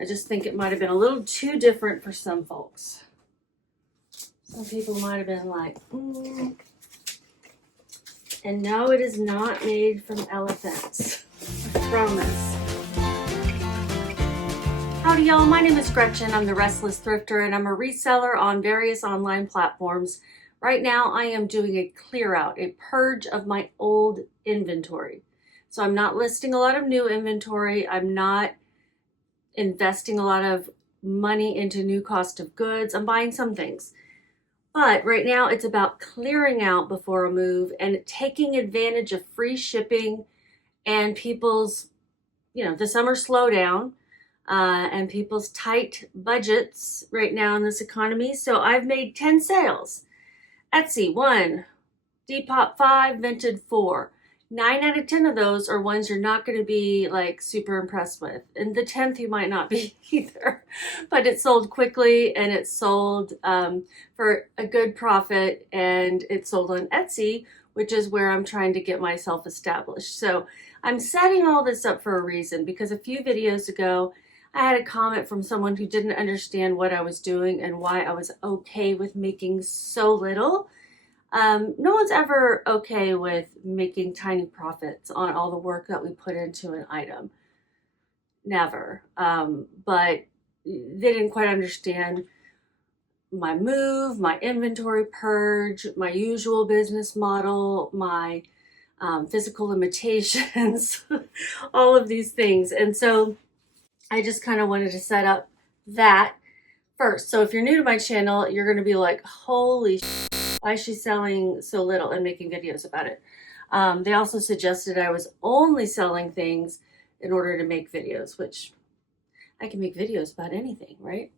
I just think it might have been a little too different for some folks. Some people might have been like, And no, it is not made from elephants. I promise. Howdy y'all, my name is Gretchen. I'm the Restless Thrifter and I'm a reseller on various online platforms. Right now I am doing a clear out, a purge of my old inventory. So I'm not listing a lot of new inventory. I'm not investing a lot of money into new cost of goods. I'm buying some things. But right now it's about clearing out before a move and taking advantage of free shipping and people's, the summer slowdown and people's tight budgets right now in this economy. So I've made 10 sales. Etsy 1, Depop 5, Vinted 4. 9 out of 10 of those are ones you're not going to be like super impressed with. And the 10th you might not be either. But it sold quickly and it sold for a good profit, and it sold on Etsy, which is where I'm trying to get myself established. So I'm setting all this up for a reason, because a few videos ago I had a comment from someone who didn't understand what I was doing and why I was okay with making so little. No one's ever okay with making tiny profits on all the work that we put into an item. Never. But they didn't quite understand my move, my inventory purge, my usual business model, my physical limitations, all of these things. And so I just kind of wanted to set up that first. So if you're new to my channel, you're going to be like, holy shit, why is she selling so little and making videos about it? They also suggested I was only selling things in order to make videos, which I can make videos about anything, right?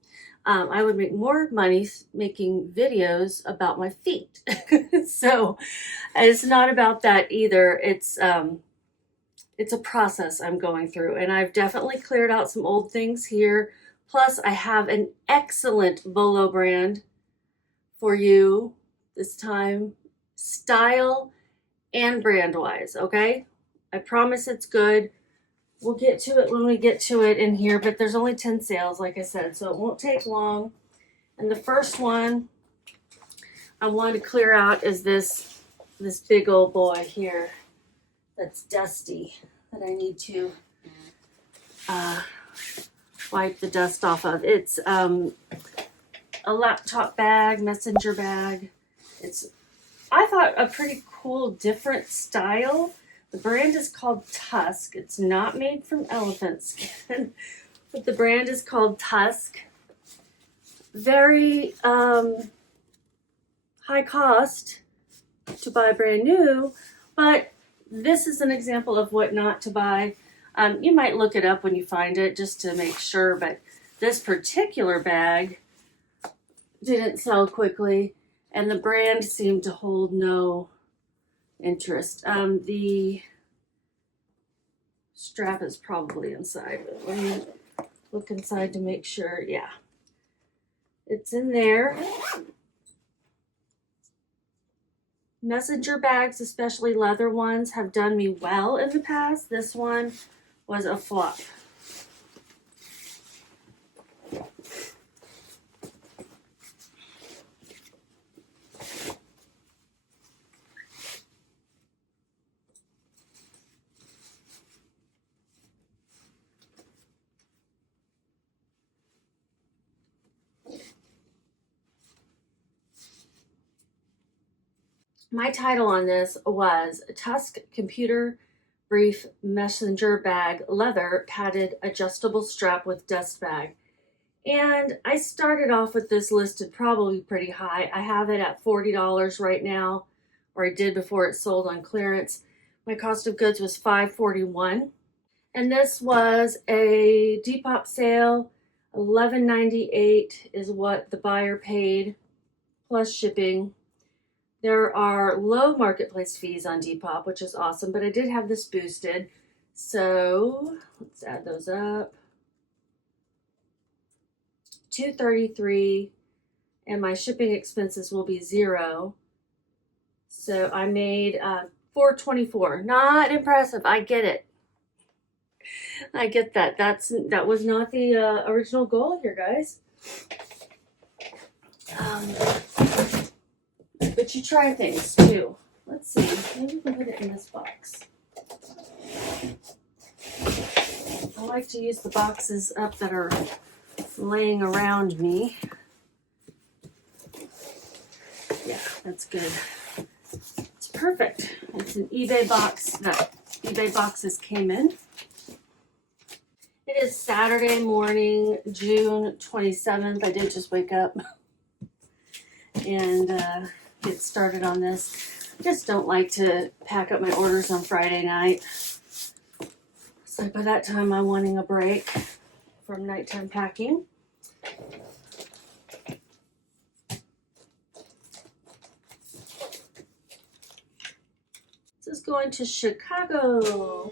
I would make more money making videos about my feet. So it's not about that either. It's a process I'm going through, and I've definitely cleared out some old things here. Plus I have an excellent Bolo brand for you this time, style and brand wise. Okay, I promise it's good. We'll get to it when we get to it in here, but there's only 10 sales, like I said, so it won't take long. And the first one I want to clear out is this big old boy here that's dusty, that I need to wipe the dust off of. It's a laptop bag, messenger bag. It's, I thought, a pretty cool, different style. The brand is called Tusk. It's not made from elephant skin, but the brand is called Tusk. Very high cost to buy brand new, but this is an example of what not to buy. You might look it up when you find it just to make sure, but this particular bag didn't sell quickly, and the brand seemed to hold no interest. The strap is probably inside, but let me look inside to make sure. Yeah, it's in there. Messenger bags, especially leather ones, have done me well in the past. This one was a flop. My title on this was Tusk Computer Brief Messenger Bag Leather Padded Adjustable Strap with Dust Bag. And I started off with this listed probably pretty high. I have it at $40 right now, or I did before it sold on clearance. My cost of goods was $5.41. And this was a Depop sale. $11.98 is what the buyer paid, plus shipping. There are low marketplace fees on Depop, which is awesome, but I did have this boosted. So let's add those up. $2.33, and my shipping expenses will be $0. So I made $4.24. Not impressive, I get it. I get that. That was not the original goal here, guys. Um, but you try things too. Let's see. Maybe we can put it in this box. I like to use the boxes up that are laying around me. Yeah, that's good. It's perfect. It's an eBay box that eBay boxes came in. It is Saturday morning, June 27th. I did just wake up and get started on this. I just don't like to pack up my orders on Friday night. So by that time, I'm wanting a break from nighttime packing. This is going to Chicago.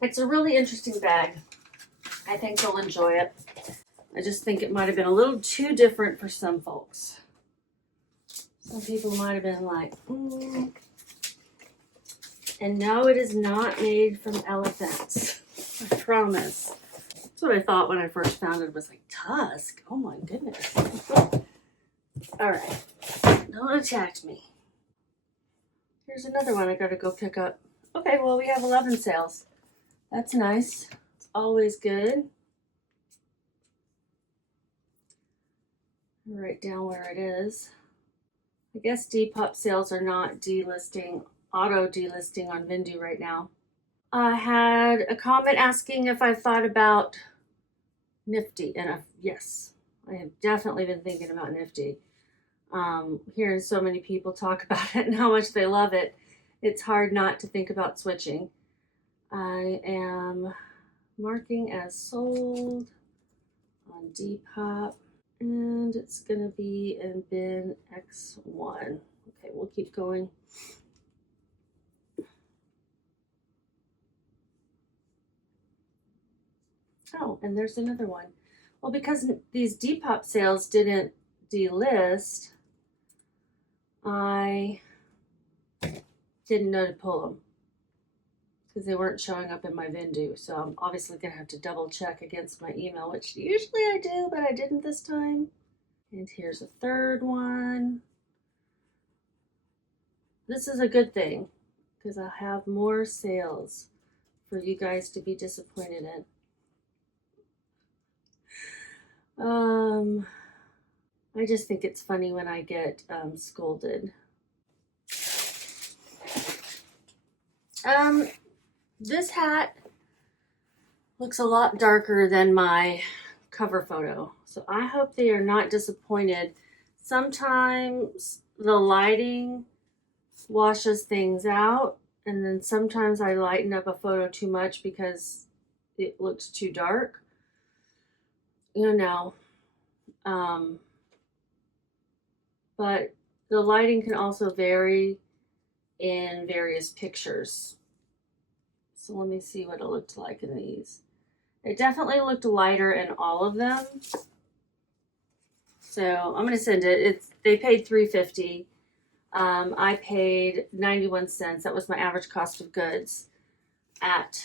It's a really interesting bag. I think you'll enjoy it. I just think it might have been a little too different for some folks. Some people might have been like, And no, it is not made from elephants. I promise. That's what I thought when I first found it. Was like, tusk? Oh my goodness. All right. Don't attack me. Here's another one I gotta go pick up. Okay, well, we have 11 sales. That's nice. It's always good. Write down where it is. I guess Depop sales are not delisting, auto delisting on VENDOO right now. I had a comment asking if I thought about Nifty, and yes, I have definitely been thinking about Nifty. Hearing so many people talk about it and how much they love it, it's hard not to think about switching. I am marking as sold on Depop, and it's going to be in bin X1. Okay, we'll keep going. Oh, and there's another one. Well, because these Depop sales didn't delist, I didn't know to pull them because they weren't showing up in my VENDOO. So I'm obviously going to have to double check against my email, which usually I do, but I didn't this time. And here's a third one. This is a good thing because I'll have more sales for you guys to be disappointed in. I just think it's funny when I get scolded. This hat looks a lot darker than my cover photo, so I hope they are not disappointed. Sometimes the lighting washes things out, and then sometimes I lighten up a photo too much because it looks too dark. You know, but the lighting can also vary in various pictures. So let me see what it looked like in these. It definitely looked lighter in all of them. So I'm going to send it. They paid $3.50. I paid 91 cents. That was my average cost of goods at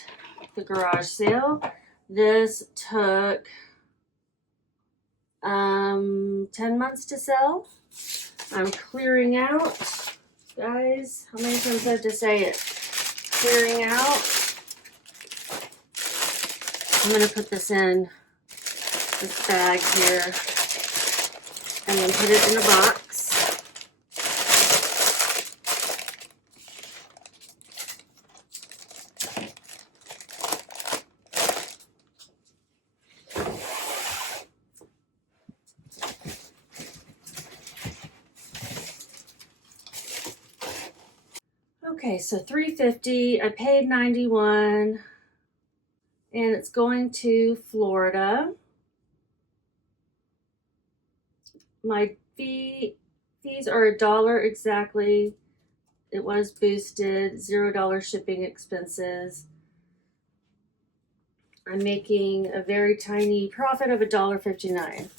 the garage sale. This took 10 months to sell. I'm clearing out. Guys, how many times do I have to say it? Clearing out. I'm going to put this in this bag here and then put it in a box. Okay, so $3.50. I paid $91, and it's going to Florida. My fees are $1 exactly. It was boosted, $0 shipping expenses. I'm making a very tiny profit of $1.59.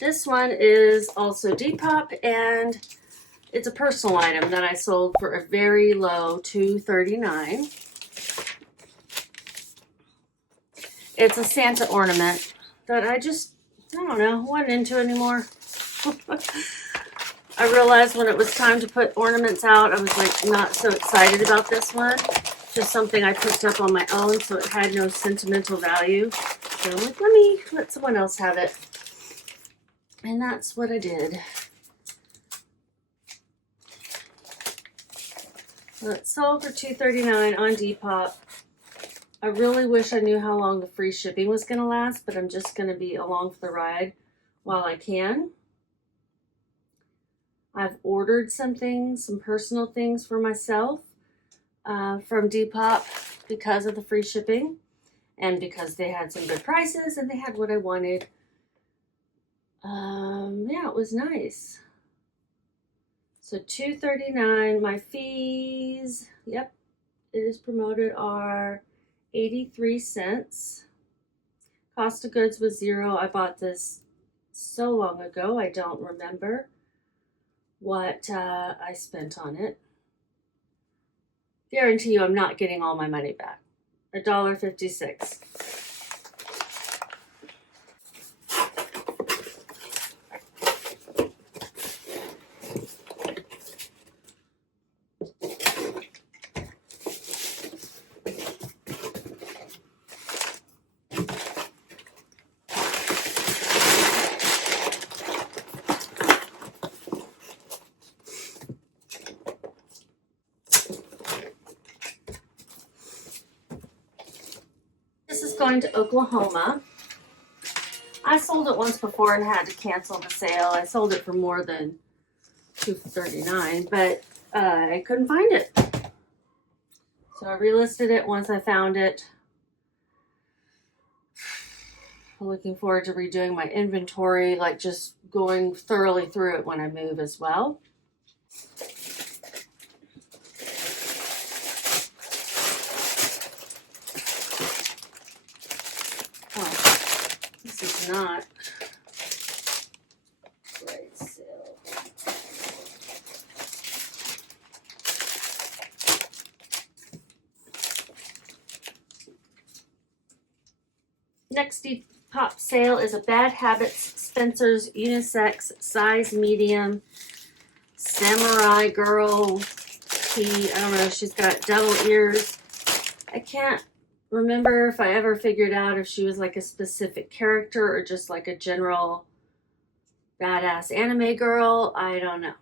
This one is also Depop, and it's a personal item that I sold for a very low $2.39. It's a Santa ornament that I don't know, wasn't into anymore. I realized when it was time to put ornaments out, I was like not so excited about this one. Just something I picked up on my own, so it had no sentimental value. So I'm like, let someone else have it. And that's what I did. So it sold for $2.39 on Depop. I really wish I knew how long the free shipping was going to last, but I'm just going to be along for the ride while I can. I've ordered some things, some personal things for myself from Depop because of the free shipping and because they had some good prices and they had what I wanted. Yeah, it was nice. So $2.39. My fees, yep, it is promoted, are 83 cents. Cost of goods was $0. I bought this so long ago, I don't remember what I spent on it. Guarantee you I'm not getting all my money back. $1.56. This is going to Oklahoma. I sold it once before and had to cancel the sale. I sold it for more than $2.39, but I couldn't find it. So I relisted it once I found it. I'm looking forward to redoing my inventory, like just going thoroughly through it when I move as well. This is not great sale. Next Depop sale is a Bad Habits Spencer's unisex size medium samurai girl tee. I don't know, she's got devil ears. I can't remember if I ever figured out if she was like a specific character or just like a general badass anime girl. I don't know.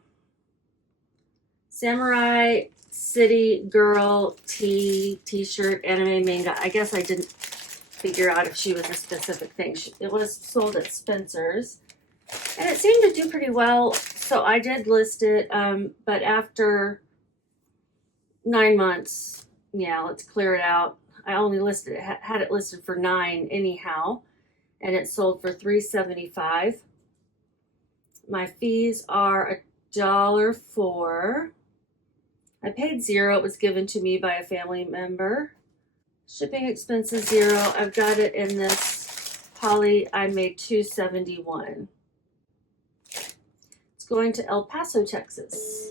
Samurai City Girl t-shirt, anime manga. I guess I didn't figure out if she was a specific thing. It was sold at Spencer's and it seemed to do pretty well, so I did list it, but after 9 months, yeah, let's clear it out. I only listed it, had it listed for $9 anyhow, and it sold for $3.75. My fees are $1.04. I paid $0. It was given to me by a family member. Shipping expenses $0. I've got it in this poly. I made $2.71. It's going to El Paso, Texas.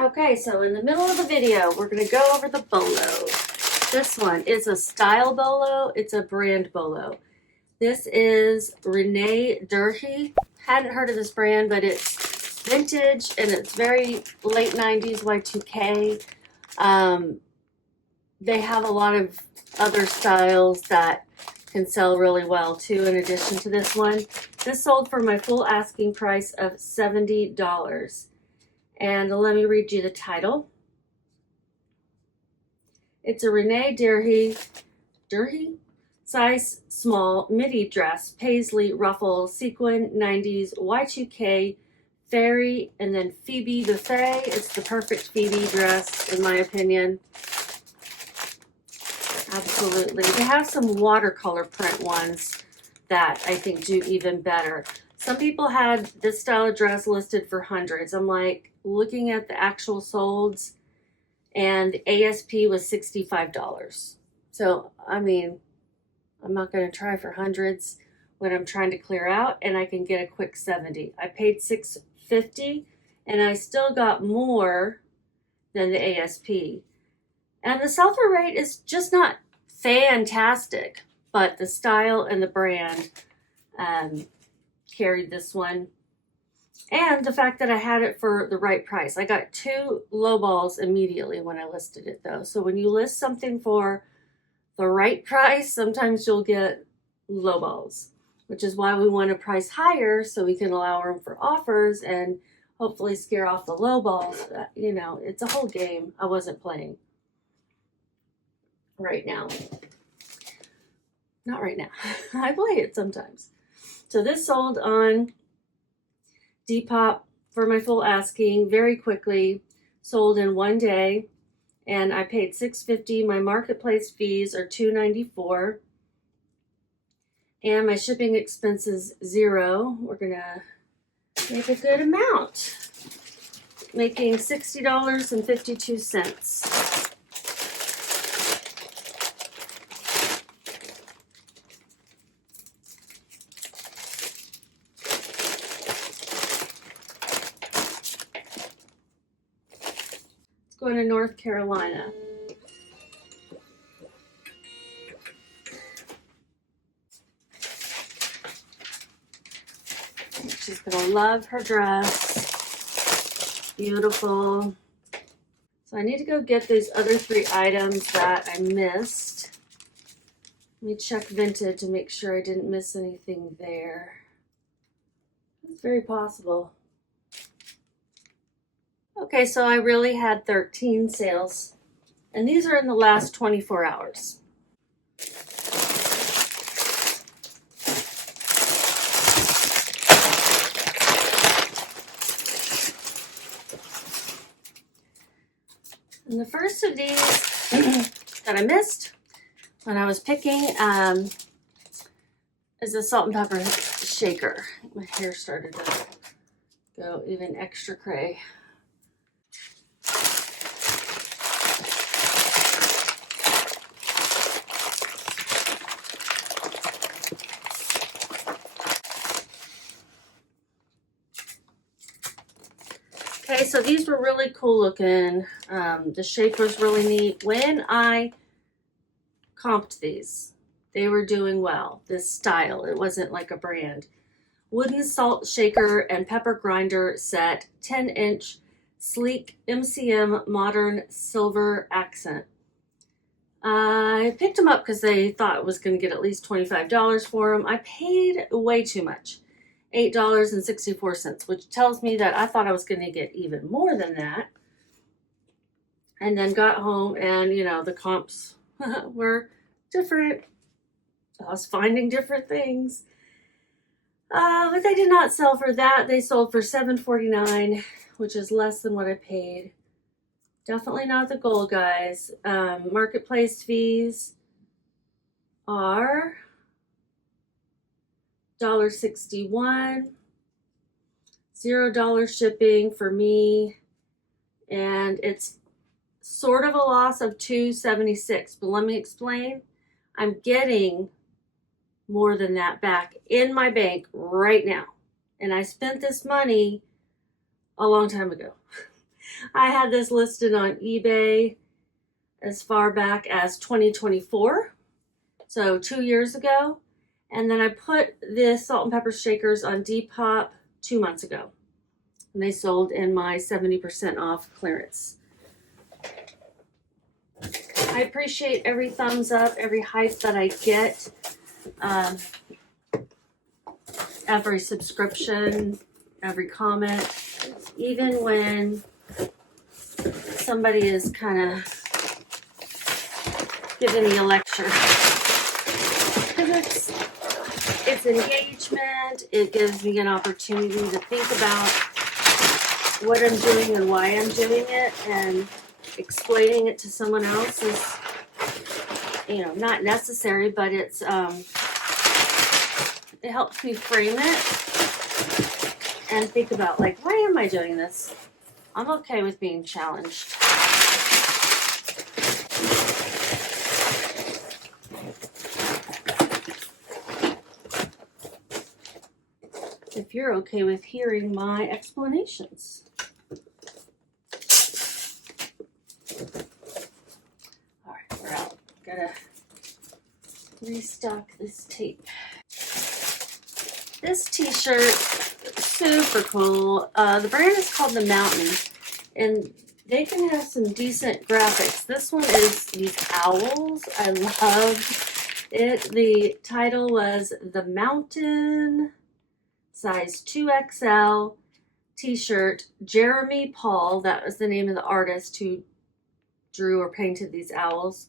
Okay, so in the middle of the video, we're going to go over the bolo. This one is a style bolo. It's a brand bolo. This is Renee Durhee. Hadn't heard of this brand, but it's vintage and it's very late 90s Y2K. They have a lot of other styles that can sell really well too, in addition to this one. This sold for my full asking price of $70. And let me read you the title. It's a Renee Durhee size small midi dress, paisley, ruffle, sequin, 90s, Y2K, fairy, and then Phoebe buffet. It's the perfect Phoebe dress, in my opinion. Absolutely. They have some watercolor print ones that I think do even better. Some people had this style of dress listed for hundreds. I'm like, looking at the actual solds, and the ASP was $65. So, I mean, I'm not going to try for hundreds when I'm trying to clear out, and I can get a quick 70. I paid $6.50 and I still got more than the ASP. And the sell-through rate is just not fantastic, but the style and the brand carried this one. And the fact that I had it for the right price. I got 2 low balls immediately when I listed it though. So when you list something for the right price, sometimes you'll get low balls, which is why we want to price higher so we can allow room for offers and hopefully scare off the low balls. You know, it's a whole game I wasn't playing right now. Not right now. I play it sometimes. So this sold on Depop for my full asking very quickly, sold in one day, and I paid $6.50. My marketplace fees are $2.94, and my shipping expenses $0. We're gonna make a good amount, making $60.52. Going to North Carolina. She's gonna love her dress. Beautiful. So I need to go get these other 3 items that I missed. Let me check Vinted to make sure I didn't miss anything there. It's very possible. Okay, so I really had 13 sales, and these are in the last 24 hours. And the first of these that I missed when I was picking is a salt and pepper shaker. My hair started to go even extra cray. Okay, so these were really cool looking. The shape was really neat. When I comped these, they were doing well. This style, it wasn't like a brand. Wooden salt shaker and pepper grinder set, 10-inch, sleek MCM modern silver accent. I picked them up because they thought it was going to get at least $25 for them. I paid way too much. $8.64, which tells me that I thought I was going to get even more than that. And then got home and, you know, the comps were different. I was finding different things. But they did not sell for that. They sold for $7.49, which is less than what I paid. Definitely not the goal, guys. Marketplace fees are $1.61, $0 shipping for me, and it's sort of a loss of $2.76. But let me explain. I'm getting more than that back in my bank right now, and I spent this money a long time ago. I had this listed on eBay as far back as 2024, so 2 years ago. And then I put this salt and pepper shakers on Depop 2 months ago. And they sold in my 70% off clearance. I appreciate every thumbs up, every hype that I get, every subscription, every comment, even when somebody is kind of giving me a lecture. Because it's engagement. It gives me an opportunity to think about what I'm doing and why I'm doing it, and explaining it to someone else is, you know, not necessary, but it's it helps me frame it and think about, like, why am I doing this? I'm okay with being challenged. If you're okay with hearing my explanations. All right, we're out. Gotta restock this tape. This t-shirt, super cool. The brand is called The Mountain, and they can have some decent graphics. This one is these owls. I love it. The title was The Mountain, size 2XL t-shirt. Jeremy Paul, that was the name of the artist who drew or painted these owls.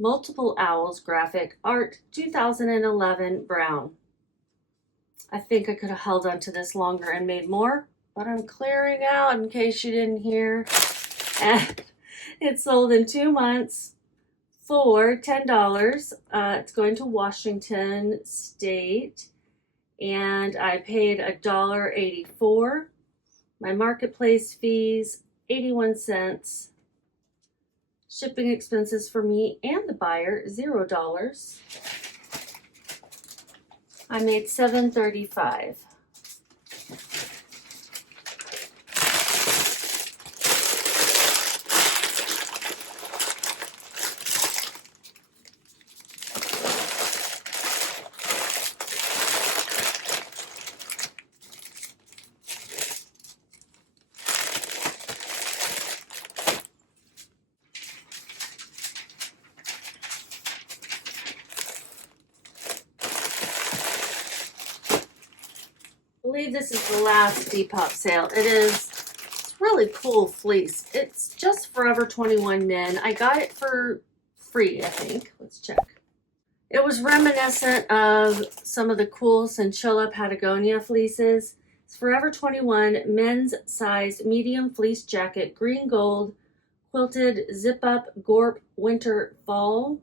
Multiple owls graphic art, 2011 brown. I think I could have held on to this longer and made more, but I'm clearing out in case you didn't hear. And it sold in 2 months for $10. It's going to Washington State, and I paid $1.84. My marketplace fees, 81 cents. Shipping expenses for me and the buyer, $0. I made $7.35. I believe this is the last Depop sale. It's really cool fleece. It's just Forever 21 men. I got it for free, I think. Let's check. It was reminiscent of some of the cool Cinchilla Patagonia fleeces. It's Forever 21 men's size medium fleece jacket, green gold, quilted zip up Gorp winter fall.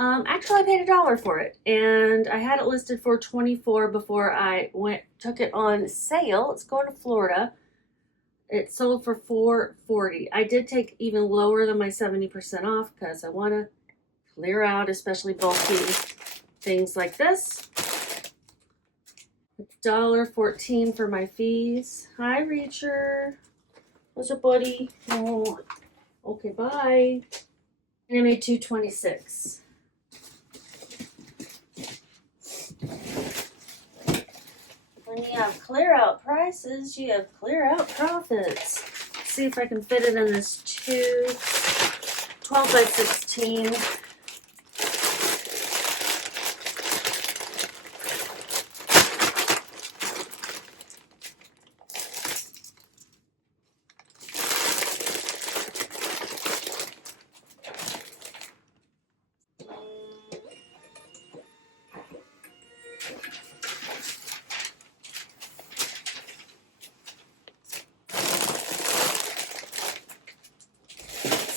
Actually, I paid $1 for it, and I had it listed for $24 before I took it on sale. It's going to Florida. It sold for $4.40. I did take even lower than my 70% off because I want to clear out, especially bulky things like this. It's $1.14 for my fees. Hi, Reacher. What's up, buddy? Oh, okay, bye. And I made $2.26. When you have clear out prices, you have clear out profits. Let's see if I can fit it in this 12 by 16.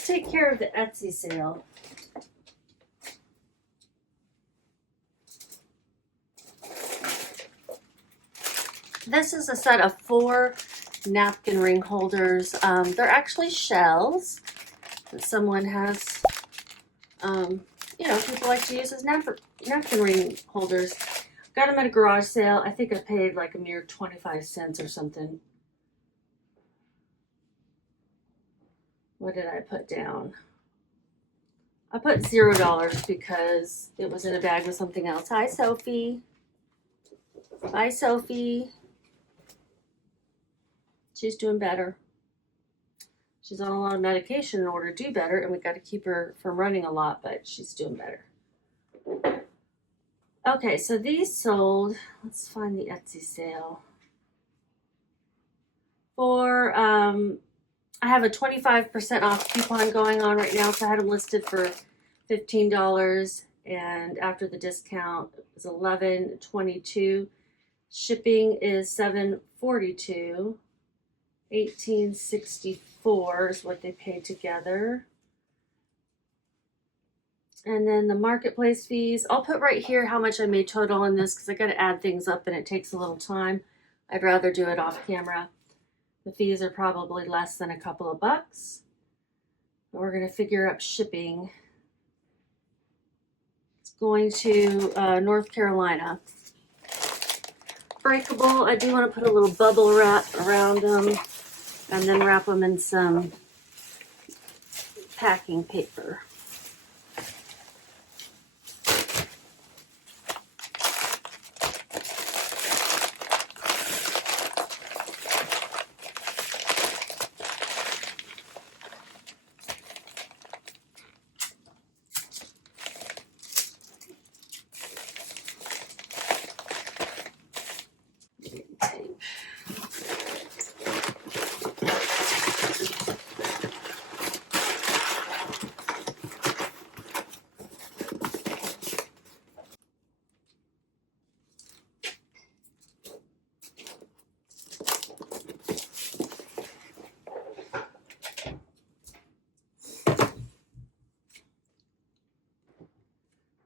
Take care of the Etsy sale. This is a set of 4 napkin ring holders. They're actually shells that someone has, you know, people like to use as napkin ring holders. Got them at a garage sale. I think I paid like a mere 25 cents or something. What did I put down? I put $0 because it was in a bag with something else. Hi, Sophie. Bye, Sophie. She's doing better. She's on a lot of medication in order to do better, and we got to keep her from running a lot, but she's doing better. Okay, so these sold, let's find the Etsy sale. For, I have a 25% off coupon going on right now, so I had them listed for $15, and after the discount, it was $11.22. Shipping is $7.42. $18.64 is what they paid together. And then the marketplace fees, I'll put right here how much I made total on this because I got to add things up and it takes a little time. I'd rather do it off camera. The fees are probably less than a couple of bucks. We're going to figure out shipping. It's going to North Carolina. Breakable. I do want to put a little bubble wrap around them and then wrap them in some packing paper.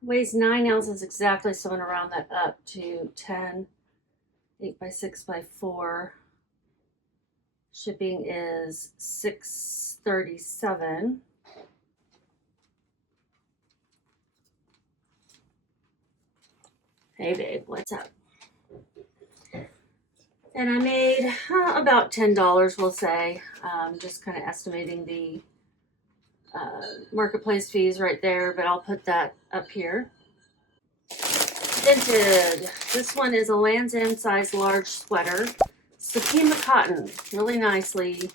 Weighs 9 ounces exactly, so I'm going to round that up to 10, 8 by 6 by 4. Shipping is $6.37. Hey babe, what's up? And I made about $10, we'll say. Just kind of estimating the marketplace fees right there, but I'll put that up here. Vinted. This one is a Land's End size large sweater. Supima cotton, really nicely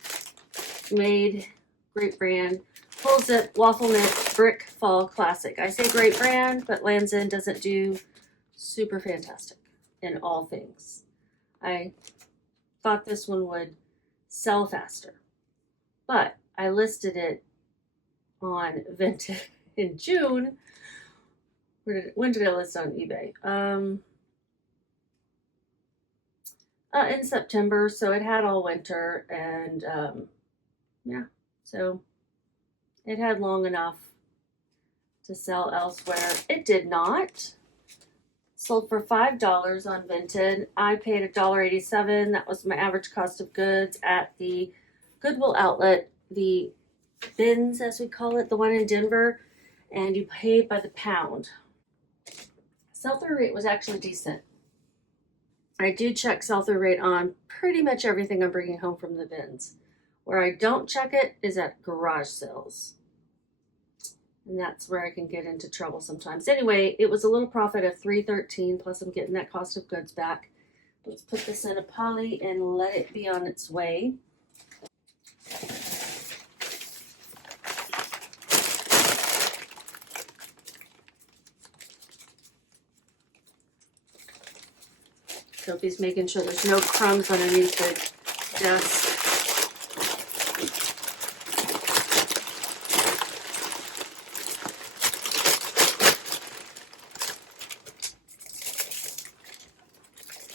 made, great brand. Full zip, waffle knit, brick fall classic. I say great brand, but Land's End doesn't do super fantastic in all things. I thought this one would sell faster, but I listed it on Vinted in June. When did I list on eBay? In September, so it had all winter, and yeah, so it had long enough to sell elsewhere. It did not. Sold for $5 on Vinted. I paid $1.87. That was my average cost of goods at the Goodwill outlet, the bins as we call it, the one in Denver, and you pay by the pound. Sell-through rate was actually decent. I do check sell-through rate on pretty much everything I'm bringing home from the bins. Where I don't check it is at garage sales. And that's where I can get into trouble sometimes. Anyway, it was a little profit of $3.13, plus I'm getting that cost of goods back. Let's put this in a poly and let it be on its way. Sophie's making sure there's no crumbs underneath the desk.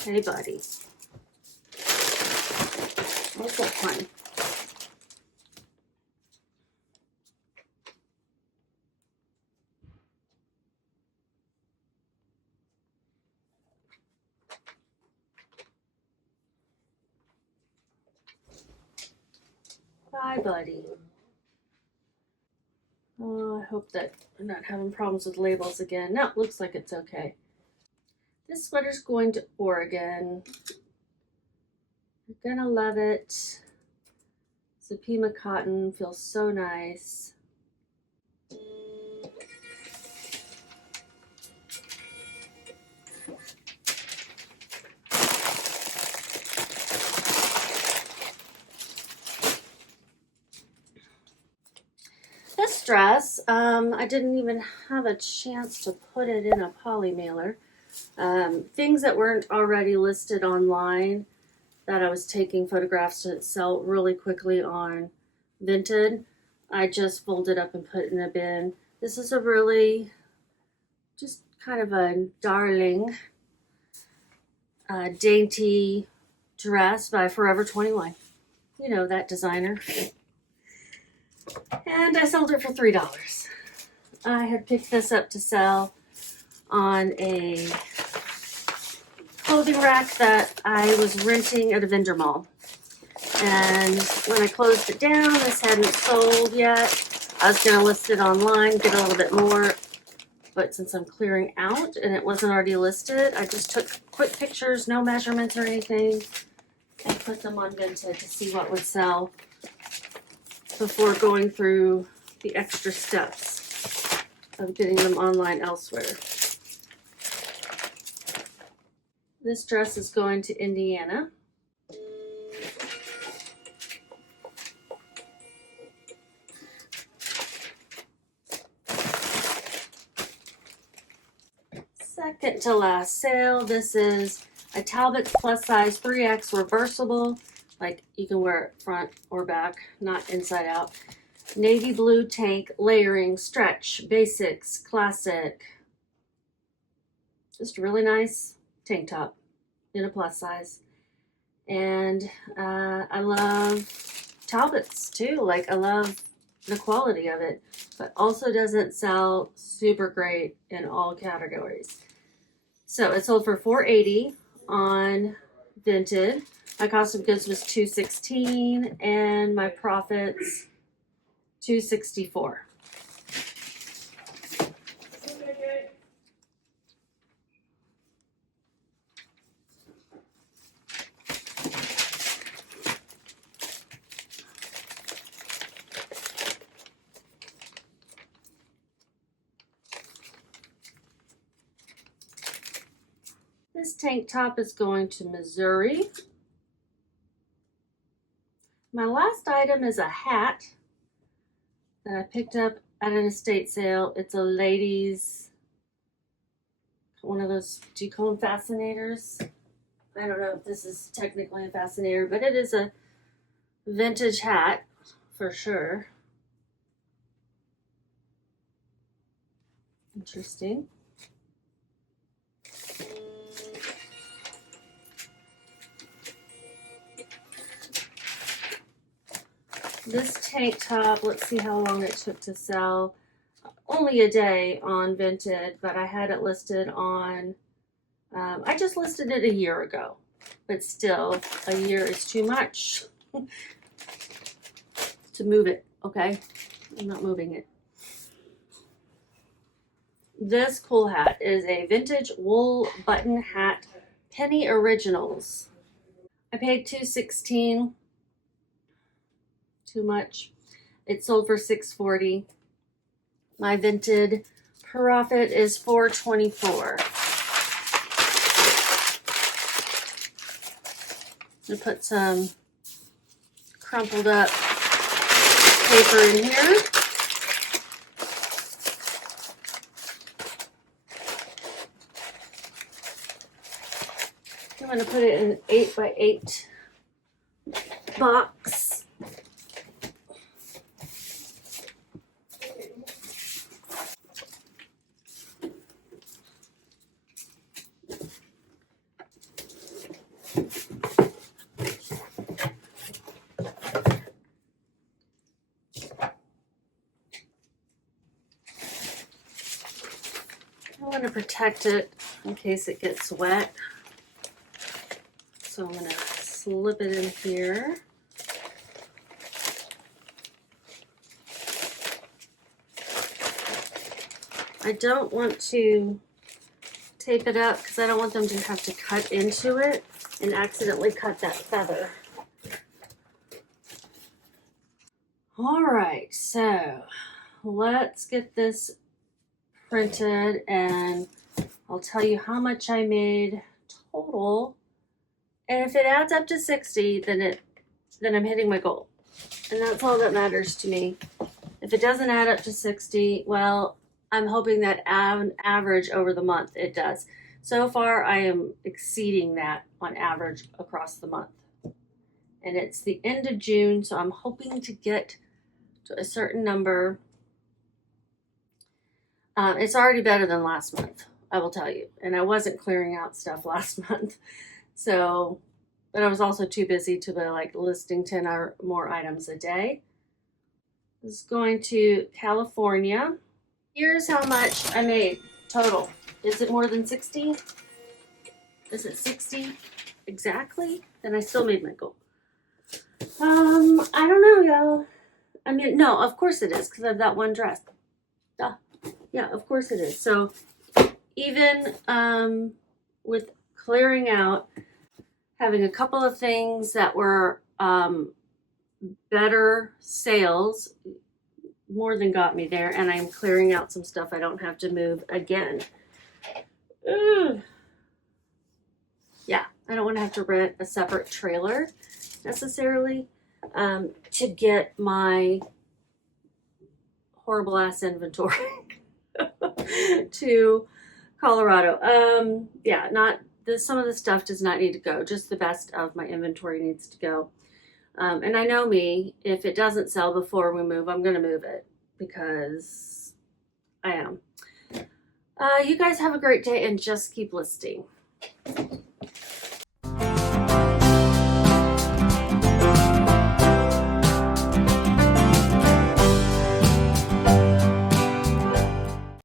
Hey, buddy. What's up, honey? Bye, buddy. Oh, I hope that I'm not having problems with labels again. No, it looks like it's okay. This sweater's going to Oregon. You're gonna love it. Supima cotton feels so nice. This dress, I didn't even have a chance to put it in a poly mailer. Things that weren't already listed online that I was taking photographs to sell really quickly on Vinted, I just folded up and put in a bin. This is a really, just kind of a darling, dainty dress by Forever 21. You know, that designer. And I sold it for $3. I had picked this up to sell on a clothing rack that I was renting at a vendor mall. And when I closed it down, this hadn't sold yet. I was going to list it online, get a little bit more, but since I'm clearing out and it wasn't already listed, I just took quick pictures, no measurements or anything, and put them on Vinted to see what would sell before going through the extra steps of getting them online elsewhere. This dress is going to Indiana. Second to last sale. This is a Talbot's plus size 3X reversible. Like you can wear it front or back, not inside out. Navy blue tank, layering, stretch, basics, classic. Just a really nice tank top in a plus size. And I love Talbot's too. Like I love the quality of it, but also doesn't sell super great in all categories. So it sold for $4.80 on Vinted. My cost of goods was $2.16 and my profits $2.64. This tank top is going to Missouri. My last item is a hat that I picked up at an estate sale. It's a ladies, one of those, do you call them fascinators? I don't know if this is technically a fascinator, but it is a vintage hat for sure. Interesting. This tank top, let's see how long it took to sell. Only a day on Vinted, but I had it listed on, I just listed it a year ago, but still, a year is too much to move it, okay? I'm not moving it. This cool hat is a vintage wool button hat, Penny Originals. I paid $2.16. Too much. It sold for $6.40. My Vinted profit is $4.24. I'm gonna put some crumpled up paper in here. I'm gonna put it in an 8x8 box. I want to protect it in case it gets wet. So I'm going to slip it in here. I don't want to tape it up because I don't want them to have to cut into it and accidentally cut that feather. All right, so let's get this printed and I'll tell you how much I made total. And if it adds up to 60, then I'm hitting my goal. And that's all that matters to me. If it doesn't add up to 60, well, I'm hoping that average over the month it does. So far, I am exceeding that on average across the month. And it's the end of June, so I'm hoping to get to a certain number. It's already better than last month, I will tell you. And I wasn't clearing out stuff last month. So, but I was also too busy to be like listing 10 or more items a day. This is going to California. Here's how much I made total. Is it more than 60? Is it 60 exactly? Then I still made my goal. I don't know, y'all. I mean, no, of course it is, because I have that one dress. Duh. Yeah, of course it is. So even with clearing out, having a couple of things that were better sales more than got me there, and I'm clearing out some stuff I don't have to move again. Ugh. Yeah, I don't want to have to rent a separate trailer necessarily to get my horrible ass inventory to Colorado. Yeah, not some of the stuff does not need to go. Just the best of my inventory needs to go. And I know me, if it doesn't sell before we move, I'm going to move it because I am. You guys have a great day and just keep listing.